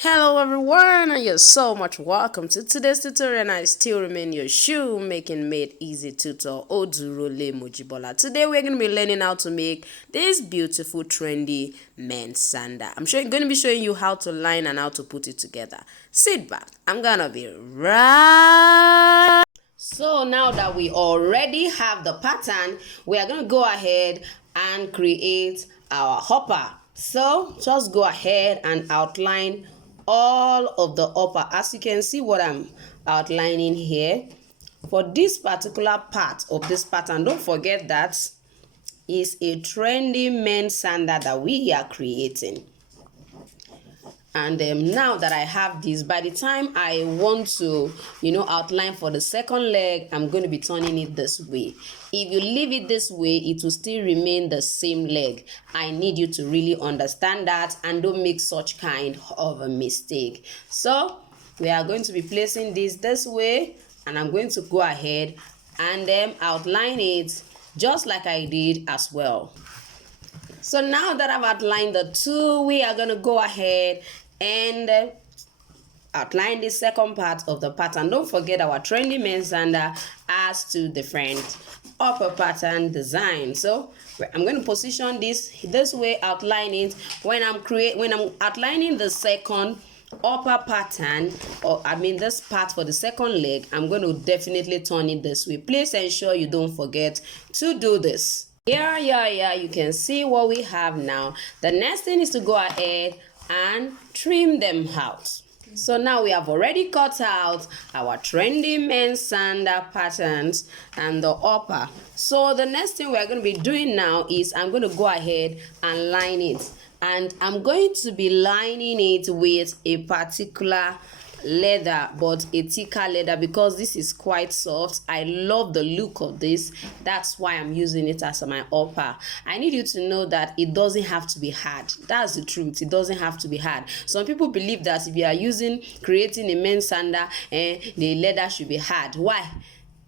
Hello everyone, and you're so much welcome to today's tutorial, and I still remain your shoemaking made easy tutor Odurole Mojibola. Today we're going to be learning how to make this beautiful trendy men's sandal. I'm going to be showing you how to line and how to put it together. Sit back, I'm gonna be right. So now that we already have the pattern, we are going to go ahead and create our hopper. So just go ahead and outline all of the upper. As you can see what I'm outlining here for this particular part of this pattern, don't forget that is a trendy men's sandal that we are creating. And now that I have this, by the time I want to outline for the second leg, I'm going to be turning it this way. If you leave it this way, it will still remain the same leg. I need you to really understand that and don't make such kind of a mistake. So we are going to be placing this way, and I'm going to go ahead and outline it just like I did as well. So now that I've outlined the two, we are going to go ahead and outline the second part of the pattern. Don't forget our trendy men's sandal has two different upper pattern design. So I'm going to position this way, outline it. When I'm outlining the second upper pattern, or this part for the second leg, I'm going to definitely turn it this way. Please ensure you don't forget to do this. Yeah, you can see what we have now. The next thing is to go ahead and trim them out. So now we have already cut out our trendy men's sandal patterns and the upper. So the next thing we're going to be doing now is I'm going to go ahead and line it. And I'm going to be lining it with a particular leather, but a thicker leather, because this is quite soft. I love the look of this. That's why I'm using it as my upper. I need you to know that it doesn't have to be hard. That's the truth. It doesn't have to be hard. Some people believe that if you are creating a men's sandal, the leather should be hard. Why?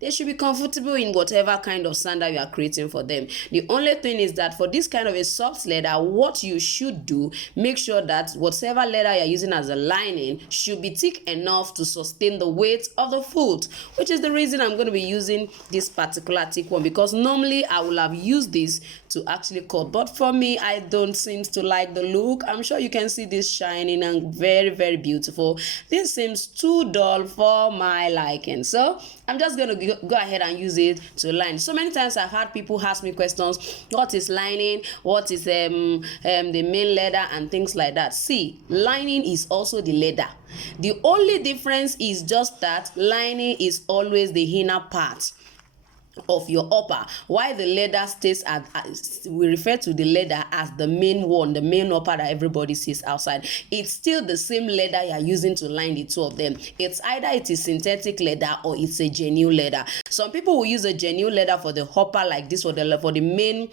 They should be comfortable in whatever kind of sandal you are creating for them. The only thing is that for this kind of a soft leather, what you should do, make sure that whatever leather you're using as a lining should be thick enough to sustain the weight of the foot, which is the reason I'm going to be using this particular thick one, because normally I will have used this to actually cut, but for me, I don't seem to like the look. I'm sure you can see this shining and very, very beautiful. This seems too dull for my liking, so I'm just going to go ahead and use it to line. So many times I've had people ask me questions: what is lining, what is the main leather, and things like that. See, lining is also the leather. The only difference is just that lining is always the inner part of your upper, while the leather stays we refer to the leather as the main one, the main upper that everybody sees outside. It's still the same leather you're using to line the two of them. It's either it is synthetic leather or it's a genuine leather. Some people will use a genuine leather for the upper like this, for the main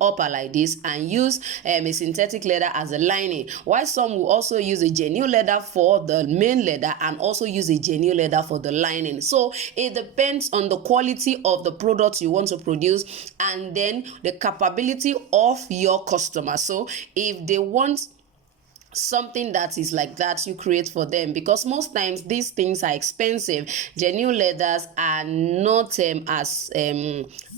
upper like this, and use a synthetic leather as a lining, while some will also use a genuine leather for the main leather and also use a genuine leather for the lining. So it depends on the quality of the product you want to produce, and then the capability of your customer. So if they want something that is like that, you create for them, because most times these things are expensive. Genuine leathers are not as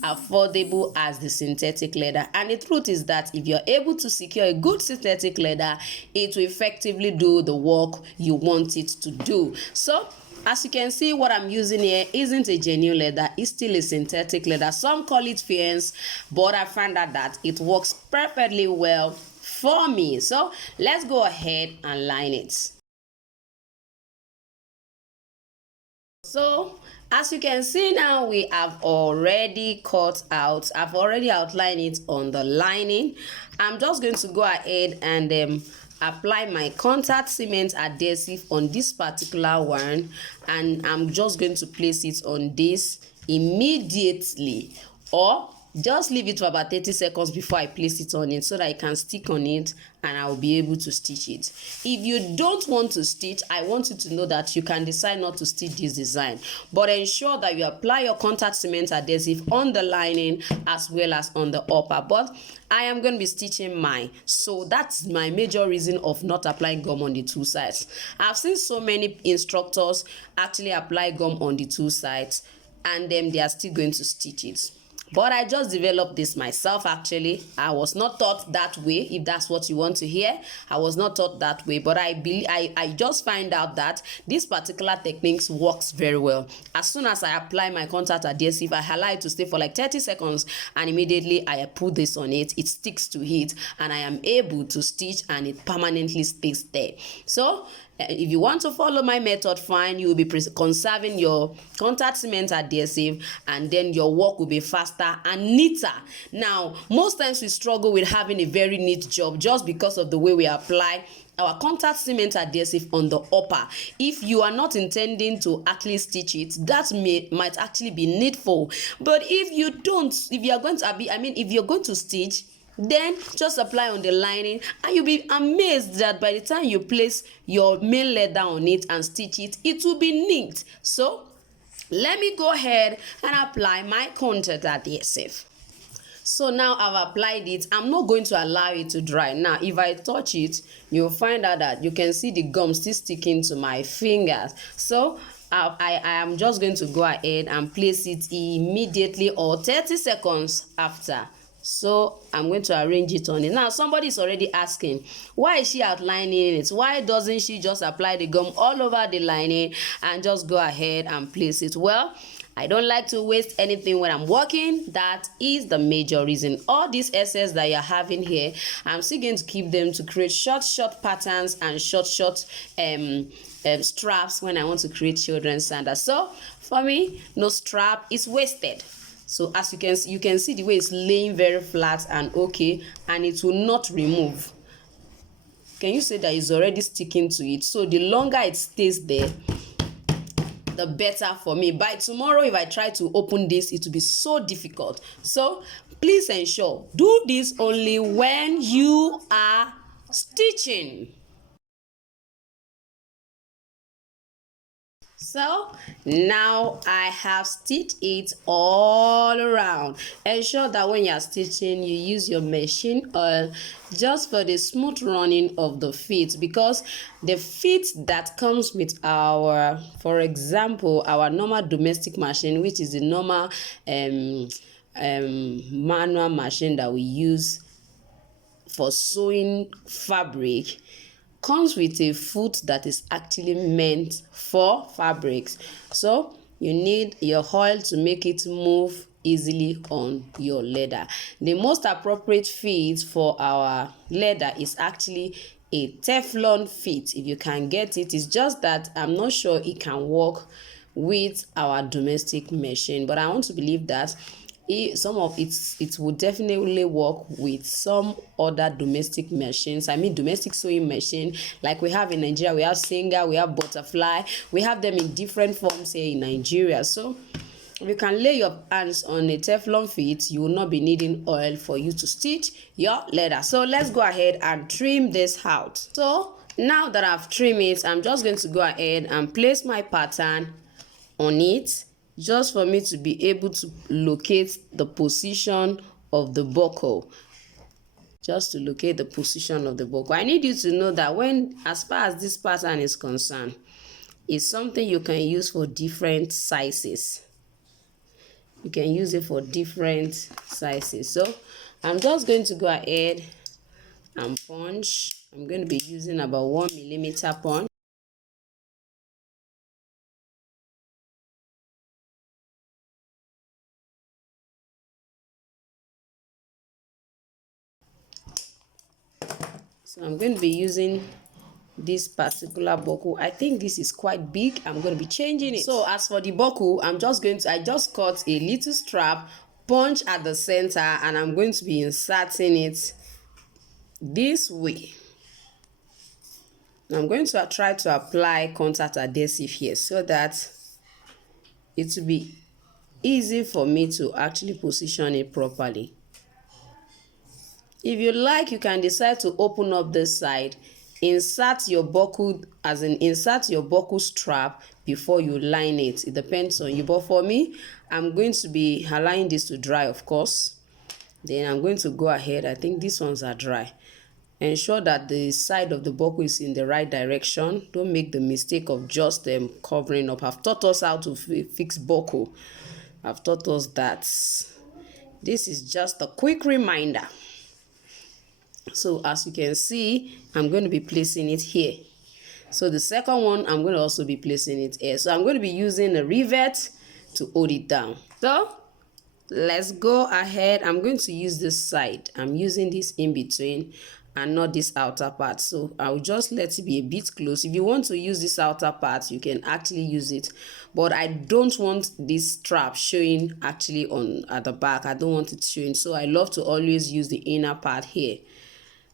affordable as the synthetic leather, and the truth is that if you're able to secure a good synthetic leather, it will effectively do the work you want it to do. So as you can see, what I'm using here isn't a genuine leather, it's still a synthetic leather. Some call it fiends, but I found out that it works perfectly well for me. So let's go ahead and line it. So as you can see now, we have already I've already outlined it on the lining. I'm just going to go ahead and apply my contact cement adhesive on this particular one, and I'm just going to place it on this immediately, or Just leave it for about 30 seconds before I place it on it so that it can stick on it and I'll be able to stitch it. If you don't want to stitch, I want you to know that you can decide not to stitch this design, but ensure that you apply your contact cement adhesive on the lining as well as on the upper. But I am going to be stitching mine, so that's my major reason of not applying gum on the two sides. I've seen so many instructors actually apply gum on the two sides and then they are still going to stitch it. But I just developed this myself. Actually, I was not taught that way. If that's what you want to hear, I was not taught that way, but I just find out that this particular techniques works very well. As soon as I apply my contact adhesive, I allow it to stay for like 30 seconds, and immediately I put this on it, it sticks to it, and I am able to stitch and it permanently stays there. So if you want to follow my method, fine, you will be conserving your contact cement adhesive, and then your work will be faster and neater. Now, most times we struggle with having a very neat job just because of the way we apply our contact cement adhesive on the upper. If you are not intending to actually stitch it, that might actually be needful. But if you don't, if you are going to if you're going to stitch, then just apply on the lining, and you'll be amazed that by the time you place your main leather on it and stitch it, it will be neat. So let me go ahead and apply my contact adhesive. So now I've applied it. I'm not going to allow it to dry. Now if I touch it, you'll find out that you can see the gum still sticking to my fingers. So I am just going to go ahead and place it immediately or 30 seconds after. So I'm going to arrange it on it. Now somebody is already asking, why is she outlining it? Why doesn't she just apply the gum all over the lining and just go ahead and place it? Well, I don't like to waste anything when I'm working. That is the major reason. All these excess that you're having here, I'm still going to keep them to create short patterns and short straps when I want to create children's sandals. So for me, no strap is wasted. So as you can see the way it's laying very flat and okay, and it will not remove. Can you say that it's already sticking to it? So the longer it stays there, the better for me. By tomorrow, if I try to open this, it will be so difficult. So please ensure, do this only when you are stitching. So now I have stitched it all around. Ensure that when you are stitching, you use your machine oil just for the smooth running of the feet, because the feet that comes with our, for example, our normal domestic machine, which is the normal manual machine that we use for sewing fabric, comes with a foot that is actually meant for fabrics. So you need your oil to make it move easily on your leather. The most appropriate fit for our leather is actually a Teflon fit. If you can get it, it's just that I'm not sure it can work with our domestic machine, but I want to believe that some of it will definitely work with some other domestic machines. Domestic sewing machine like we have in Nigeria. We have Singer, we have Butterfly, we have them in different forms here in Nigeria. So if you can lay your hands on a Teflon fit, you will not be needing oil for you to stitch your leather. So let's go ahead and trim this out. So now that I've trimmed it, I'm just going to go ahead and place my pattern on it, just for me to be able to locate the position of the buckle. Just to locate the position of the buckle. I need you to know that as far as this pattern is concerned, it's something you can use for different sizes. You can use it for different sizes. So I'm just going to go ahead and punch. I'm going to be using about 1 millimeter punch. So I'm going to be using this particular buckle. I think this is quite big. I'm going to be changing it. So as for the buckle, I just cut a little strap, punch at the center, and I'm going to be inserting it this way. I'm going to try to apply contact adhesive here so that it will be easy for me to actually position it properly. If you like, you can decide to open up this side, insert your buckle, as in insert your buckle strap before you line it. It depends on you, but for me, I'm going to be allowing this to dry, of course. Then I'm going to go ahead. I think these ones are dry. Ensure that the side of the buckle is in the right direction. Don't make the mistake of just covering up. I've taught us how to fix buckle. I've taught us that. This is just a quick reminder. So as you can see, I'm going to be placing it here. So the second one, I'm going to also be placing it here. So I'm going to be using a rivet to hold it down. So let's go ahead. I'm going to use this side. I'm using this in between and not this outer part. So I'll just let it be a bit close. If you want to use this outer part, you can actually use it. But I don't want this strap showing actually on at the back. I don't want it showing. So I love to always use the inner part here.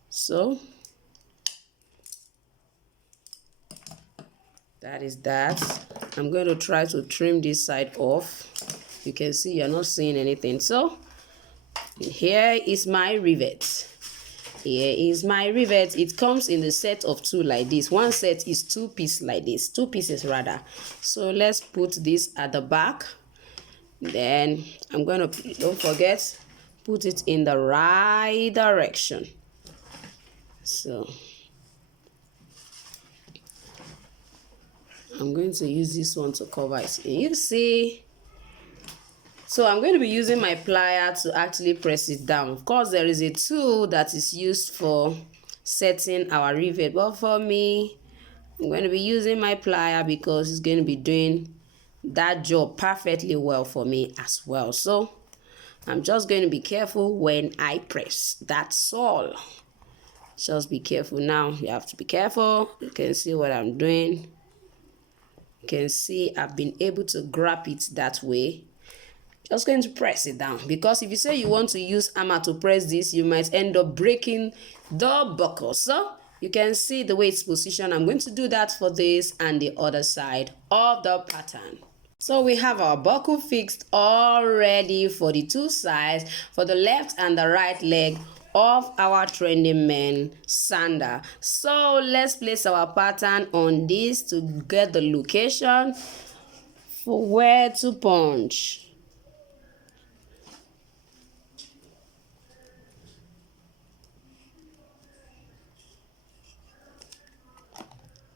So that is that. I'm going to try to trim this side off. You can see you're not seeing anything. So here is my rivet. Here is my rivet. It comes in the set of 2 like this. One set is 2 pieces like this. 2 pieces rather. So let's put this at the back. Then I'm going to, don't forget, put it in the right direction. So I'm going to use this one to cover it. You see, so I'm going to be using my plier to actually press it down. Of course, there is a tool that is used for setting our rivet, but for me, I'm going to be using my plier because it's going to be doing that job perfectly well for me as well. So I'm just going to be careful when I press. That's all. Just be careful. Now you have to be careful. You can see what I'm doing. You can see I've been able to grab it that way. Just going to press it down, because if you say you want to use hammer to press this, you might end up breaking the buckle. So you can see the way it's positioned. I'm going to do that for this and the other side of the pattern. So we have our buckle fixed already for the 2 sides, for the left and the right leg of our Trendy Men Sandal. So let's place our pattern on this to get the location for where to punch.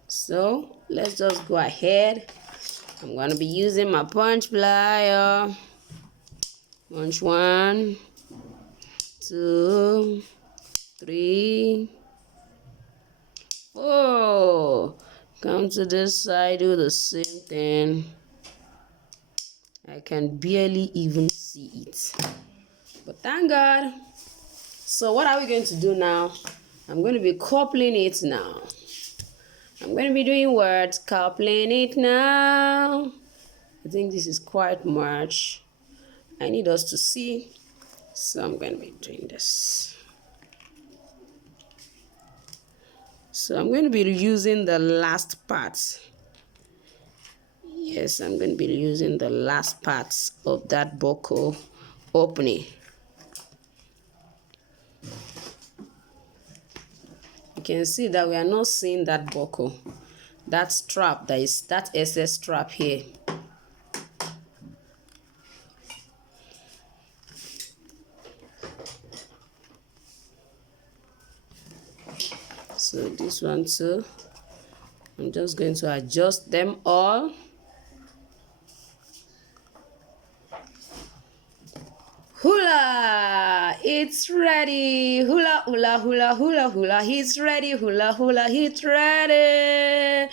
So let's just go ahead. I'm going to be using my punch plier. Punch 1, 2, 3, 4. Come to this side, do the same thing. I can barely even see it, but thank God. So what are we going to do now? I'm going to be coupling it now. I'm going to be doing words, coupling it now. I think this is quite much. I need us to see. So I'm going to be doing this. So I'm going to be using the last part. Yes, I'm going to be using the last parts of that buckle opening. You can see that we are not seeing that buckle, that strap, that is that SS strap here. So this one too, I'm just going to adjust them all. Hula, it's ready. Hula, hula, hula, hula, hula, it's ready. Hula, hula, it's ready.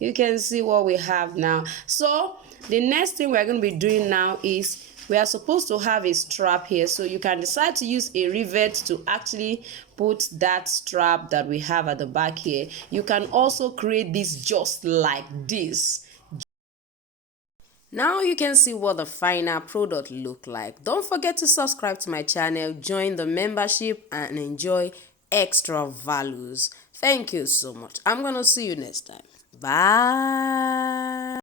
You can see what we have now. So the next thing we're going to be doing now is we are supposed to have a strap here. So you can decide to use a rivet to actually put that strap that we have at the back here. You can also create this just like this. Now you can see what the final product look like. Don't forget to subscribe to my channel, join the membership, and enjoy extra values. Thank you so much. I'm gonna see you next time. Bye.